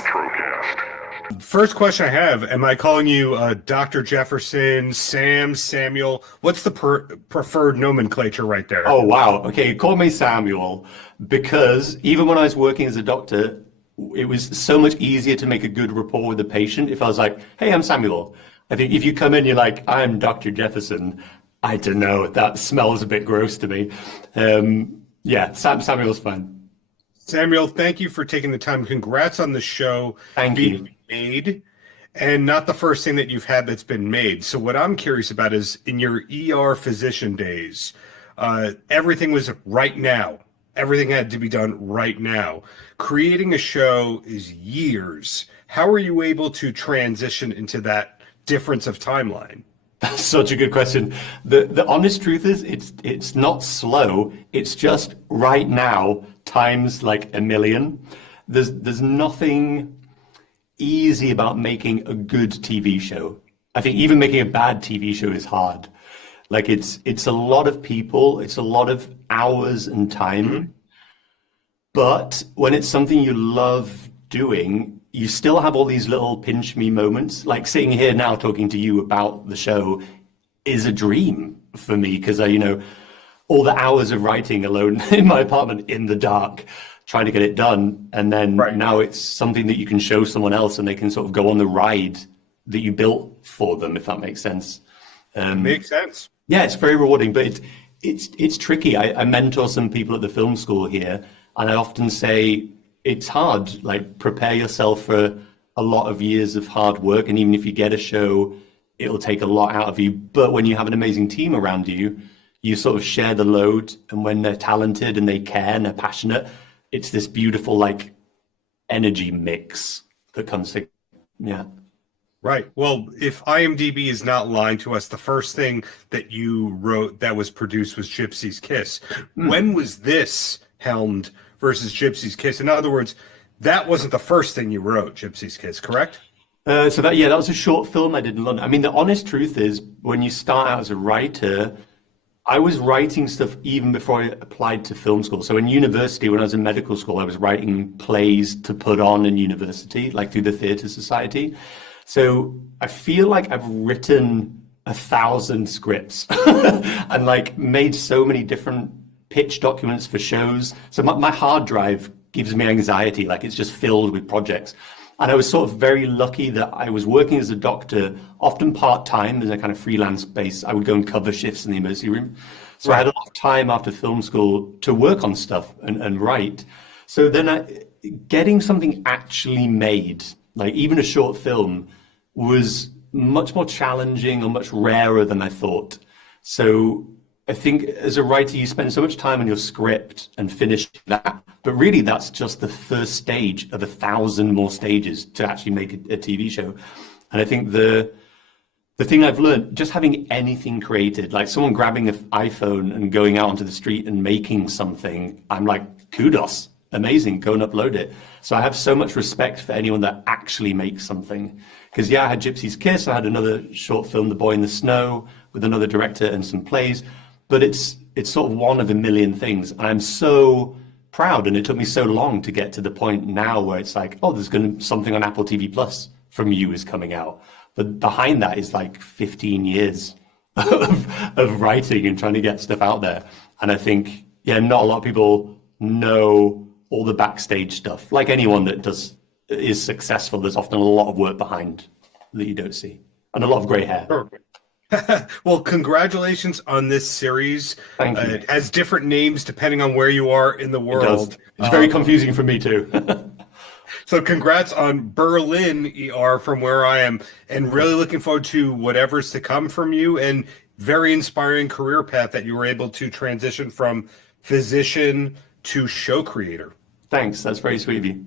Paltrocast. First question I have, am I calling you Dr. Jefferson, Sam, Samuel? What's the preferred nomenclature right there? Oh, wow. Okay, call me Samuel because even when I was working as a doctor, it was so much easier to make a good rapport with the patient if I was like, hey, I'm Samuel. I think if you come in, you're like, I'm Dr. Jefferson. I don't know, that smells a bit gross to me. Yeah, Samuel's fine. Samuel, thank you for taking the time. Congrats on the show being made, and not the first thing that you've had that's been made. So what I'm curious about is in your ER physician days, everything was right now. Everything had to be done right now. Creating a show is years. How are you able to transition into that difference of timeline? That's such a good question. The honest truth is it's not slow. It's just right now times like a million. There's nothing easy about making a good TV show. I think even making a bad TV show is hard. Like it's a lot of people, it's a lot of hours and time. Mm-hmm. But when it's something you love doing, you still have all these little pinch me moments. Like sitting here now talking to you about the show is a dream for me because all the hours of writing alone in my apartment in the dark, trying to get it done. And then now it's something that you can show someone else and they can sort of go on the ride that you built for them, if that makes sense. Makes sense. Yeah, it's very rewarding, but it's tricky. I mentor some people at the film school here, and I often say, it's hard, like prepare yourself for a lot of years of hard work. And even if you get a show, it'll take a lot out of you. But when you have an amazing team around you, you sort of share the load. And when they're talented and they care and they're passionate, it's this beautiful like energy mix that comes to, yeah. Right. Well, if IMDb is not lying to us, the first thing that you wrote that was produced was Gypsy's Kiss. When was this helmed versus Gypsy's Kiss? In other words, that wasn't the first thing you wrote, Gypsy's Kiss, correct? So that was a short film I did in London. I mean, the honest truth is, when you start out as a writer, I was writing stuff even before I applied to film school. So in university, when I was in medical school, I was writing plays to put on in university, like through the Theatre Society. So I feel like I've written 1,000 scripts and like made so many different pitch documents for shows. So my hard drive gives me anxiety, like it's just filled with projects. And I was sort of very lucky that I was working as a doctor, often part-time as a kind of freelance base. I would go and cover shifts in the emergency room. So I had a lot of time after film school to work on stuff and write. So then getting something actually made, like even a short film, was much more challenging or much rarer than I thought. So I think as a writer, you spend so much time on your script and finish that, but really that's just the first stage of 1,000 more stages to actually make a TV show. And I think the thing I've learned, just having anything created, like someone grabbing an iPhone and going out onto the street and making something, I'm like, kudos, amazing, go and upload it. So I have so much respect for anyone that actually makes something. Because I had Gypsy's Kiss, I had another short film, The Boy in the Snow, with another director and some plays. But it's sort of one of a million things. And I'm so proud, and it took me so long to get to the point now where it's like, oh, there's going to something on Apple TV Plus from you is coming out. But behind that is like 15 years of writing and trying to get stuff out there. And I think, not a lot of people know all the backstage stuff. Like anyone that is successful, there's often a lot of work behind that you don't see, and a lot of gray hair. Perfect. Well, congratulations on this series. Thank you. It has different names depending on where you are in the world. It's very confusing for me too. So congrats on Berlin, ER, from where I am, and really looking forward to whatever's to come from you, and very inspiring career path that you were able to transition from physician to show creator. Thanks. That's very sweet of you.